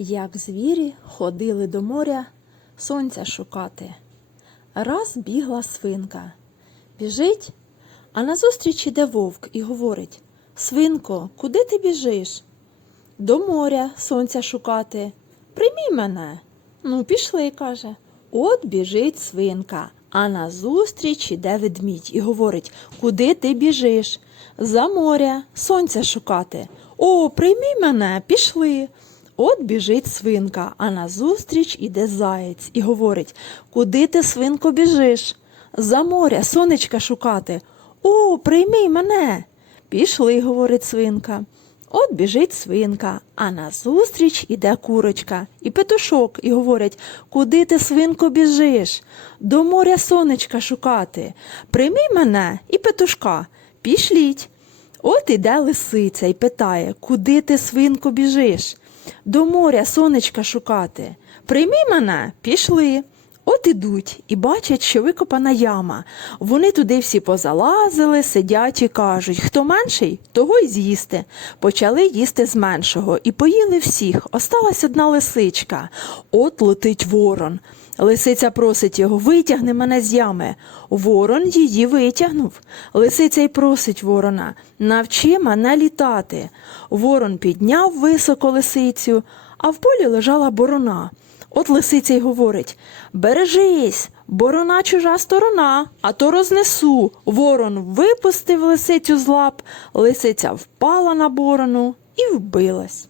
Як звірі ходили до моря сонця шукати. Раз бігла свинка. Біжить, а назустріч іде вовк і говорить Свинко, куди ти біжиш? До моря сонця шукати. Приймій мене. Ну, пішли, каже. От біжить свинка, а назустріч іде ведмідь і говорить Куди ти біжиш? За моря сонця шукати. О, приймій мене, пішли. От біжить свинка, а назустріч іде заєць і говорить Куди ти, свинко, біжиш? За моря сонечка шукати. О, приймій мене. Пішли, говорить свинка. От біжить свинка, а назустріч іде курочка і петушок, і говорять Куди ти, свинко, біжиш? До моря сонечка шукати. Приймій мене і петушка. Пішліть. От іде лисиця і питає Куди ти, свинко, біжиш? До моря сонечка шукати. Прийми мене, пішли. От ідуть і бачать, що викопана яма. Вони туди всі позалазили, сидять і кажуть, хто менший, того й з'їсти. Почали їсти з меншого і поїли всіх. Осталась одна лисичка. От летить ворон. Лисиця просить його, витягни мене з ями. Ворон її витягнув. Лисиця й просить ворона, навчи мене літати. Ворон підняв високо лисицю, а в полі лежала борона. От лисиця й говорить Бережись, борона чужа сторона, а то рознесу. Ворон випустив лисицю з лап, лисиця впала на борону і вбилась.